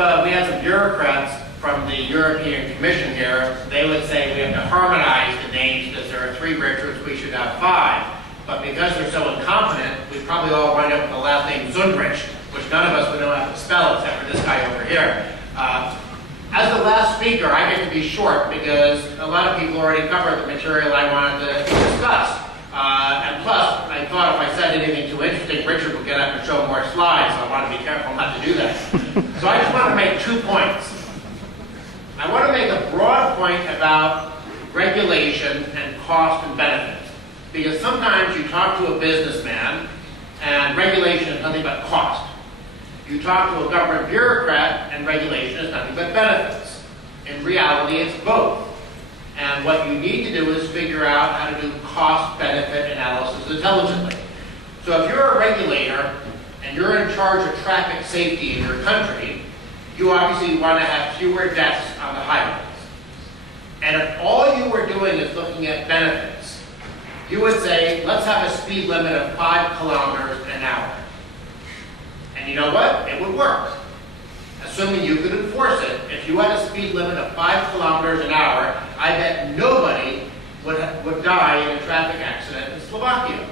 if we had some bureaucrats from the European Commission here, they would say we have to harmonize the names because there are 3 Richards, we should have 5. But because they're so incompetent, we probably all wind up with the last name Zunrich, which none of us would know how to spell except for this guy over here. As the last speaker, I get to be short because a lot of people already covered the material I wanted to discuss. And plus, I thought if I said anything too interesting, Richard would get up and show more slides, so I want to be careful not to do that. So I just want to make 2 points. I want to make a broad point about regulation and cost and benefits. Because sometimes you talk to a businessman and regulation is nothing but cost. You talk to a government bureaucrat and regulation is nothing but benefits. In reality, it's both. And what you need to do is figure out how to do cost-benefit analysis intelligently. So if you're a regulator and you're in charge of traffic safety in your country, you obviously want to have fewer deaths on the highways. And if all you were doing is looking at benefits, you would say, let's have a speed limit of 5 kilometers an hour. And you know what? It would work. Assuming you could enforce it. If you had a speed limit of 5 kilometers an hour, I bet nobody would die in a traffic accident in Slovakia.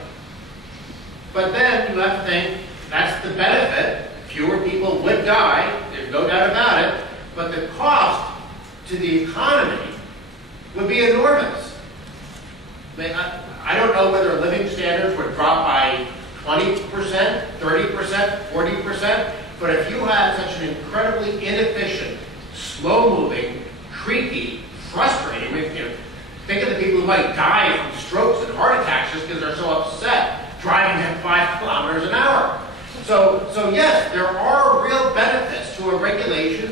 But then you have to think, that's the benefit. Fewer people would die, there's no doubt about it, but the cost to the economy would be enormous. I don't know whether living standards would drop by 20%, 30%, 40%, but if you had such an incredibly inefficient, slow-moving, creaky, frustrating, think of the people who might die from strokes and heart attacks just because they're so upset driving at 5 kilometers an hour. So yes, there are real benefits to a regulation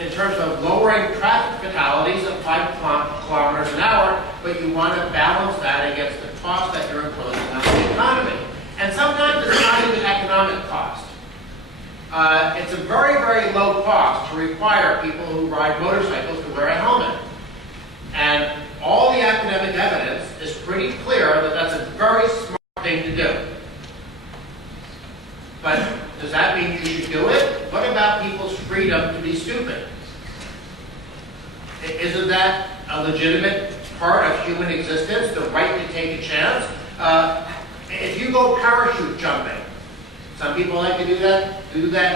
in terms of lowering traffic fatalities of 5 kilometers an hour, but you want to balance that against the cost that you're imposing on the economy. And sometimes it's not even economic cost. It's a very, very low cost to require people who ride motorcycles to wear a helmet. And all the academic evidence is pretty clear that that's a very smart thing to do. But does that mean you should do it? What about people's freedom to be stupid? Isn't that a legitimate part of human existence, the right to take a chance? If you go parachute jumping, some people like to do that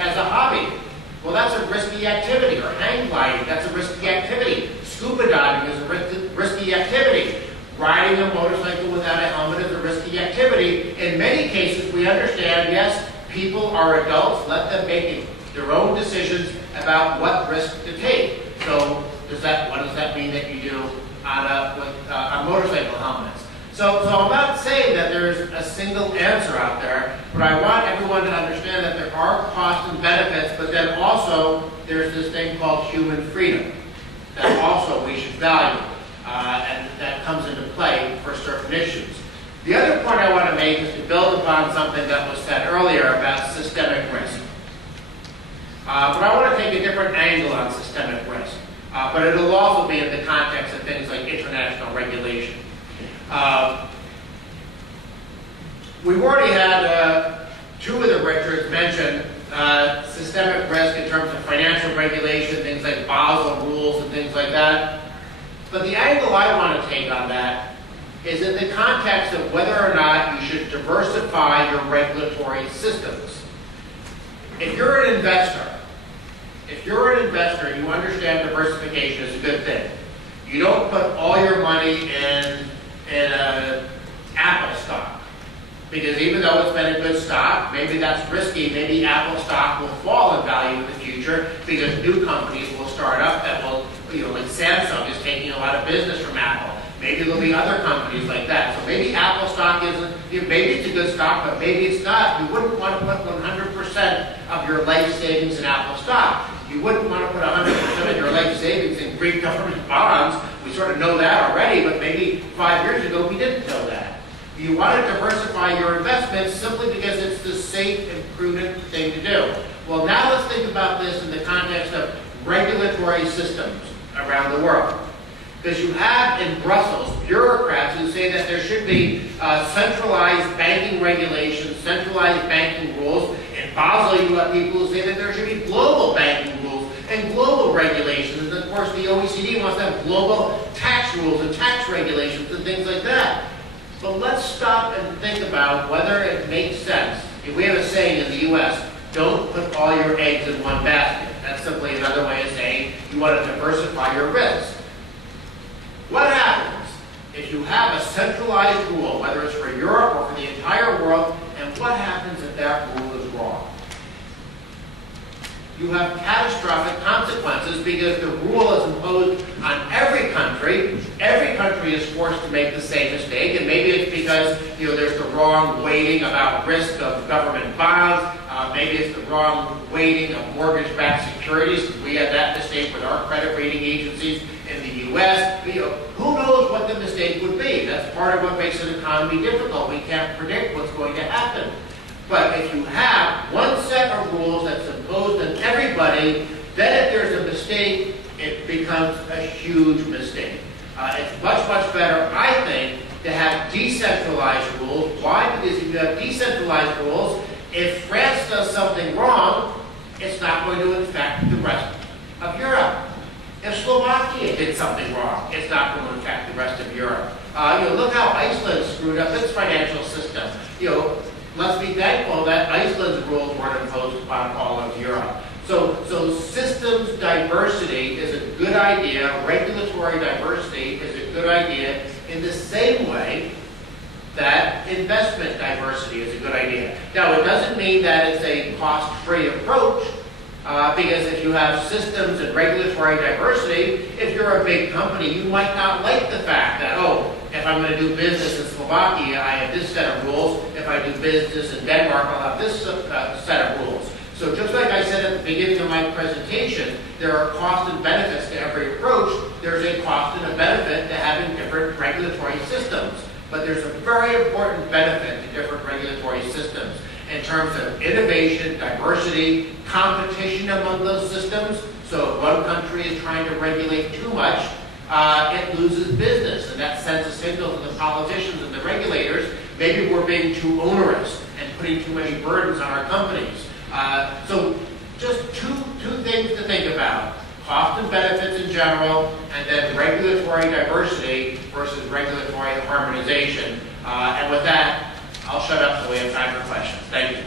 as a hobby. Well, that's a risky activity. Or hang gliding, that's a risky activity. Scuba diving is a risky activity. Riding a motorcycle without a helmet is a risky activity. In many cases, we understand, yes, people are adults, let them make their own decisions about what risk to take. So what does that mean that you do on motorcycle helmets? So I'm not saying that there's a single answer out there, but I want everyone to understand that there are costs and benefits, but then also there's this thing called human freedom that also we should value, and that comes into play for certain issues. The other point I want to make is to build upon something that was said earlier about systemic risk. But I want to take a different angle on systemic risk. But it'll also be in the context of things like international regulation. We've already had 2 of the Richards mention systemic risk in terms of financial regulation, things like Basel rules and things like that. But the angle I want to take on that is in the context of whether or not you should diversify your regulatory systems. If you're an investor, you understand diversification is a good thing. You don't put all your money in an Apple stock, because even though it's been a good stock, maybe that's risky. Maybe Apple stock will fall in value in the future because new companies will start up that will, like Samsung is taking a lot of business from Apple. Maybe there'll be other companies like that. So maybe Apple stock isn't, maybe it's a good stock, but maybe it's not. You wouldn't want to put 100% of your life savings in Apple stock. You wouldn't want to put 100% of your life savings in Greek government bonds. We sort of know that already, but maybe 5 years ago we didn't know that. You want to diversify your investments simply because it's the safe and prudent thing to do. Well, now let's think about this in the context of regulatory systems around the world. Because you have in Brussels bureaucrats who say that there should be centralized banking regulations, centralized banking rules in Basel, you have people who say that there should be global banking rules and global regulations. And of course, the OECD wants to have global tax rules and tax regulations and things like that. But let's stop and think about whether it makes sense. If we have a saying in the U.S., don't put all your eggs in one basket. That's simply another way of saying you want to diversify your risks. What happens if you have a centralized rule, whether it's for Europe or for the entire world, and what happens if that rule is wrong? You have catastrophic consequences because the rule is imposed on every country. Every country is forced to make the same mistake, and maybe it's because there's the wrong weighting about risk of government bonds. Maybe it's the wrong weighting of mortgage-backed securities. We had that mistake with our credit rating agencies in the U.S. Who knows what the mistake would be? That's part of what makes an economy difficult. We can't predict what's going to happen. But if you have one set of rules that's imposed on everybody, then if there's a mistake, it becomes a huge mistake. It's much, much better, I think, to have decentralized rules. Why? Because if you have decentralized rules, if France does something wrong, it's not going to affect the rest of Europe. If Slovakia did something wrong, it's not going to affect the rest of Europe. Look how Iceland screwed up its financial system. Let's be thankful that Iceland's rules weren't imposed upon all of Europe. So systems diversity is a good idea. Regulatory diversity is a good idea in the same way that investment diversity is a good idea. Now, it doesn't mean that it's a cost-free approach, because if you have systems and regulatory diversity, if you're a big company, you might not like the fact that, if I'm going to do business in Slovakia, I have this set of rules. If I do business in Denmark, I'll have this set of rules. So just like I said at the beginning of my presentation, there are costs and benefits to every approach. There's a cost and a benefit to having different regulatory systems. But there's a very important benefit to different regulatory systems in terms of innovation, diversity, competition among those systems. So if one country is trying to regulate too much, it loses business, and that sends a signal to the politicians and the regulators, maybe we're being too onerous and putting too many burdens on our companies. So just two things to think about: cost and benefits in general, and then regulatory diversity versus regulatory harmonization. And with that, I'll shut up so we have time for questions. Thank you.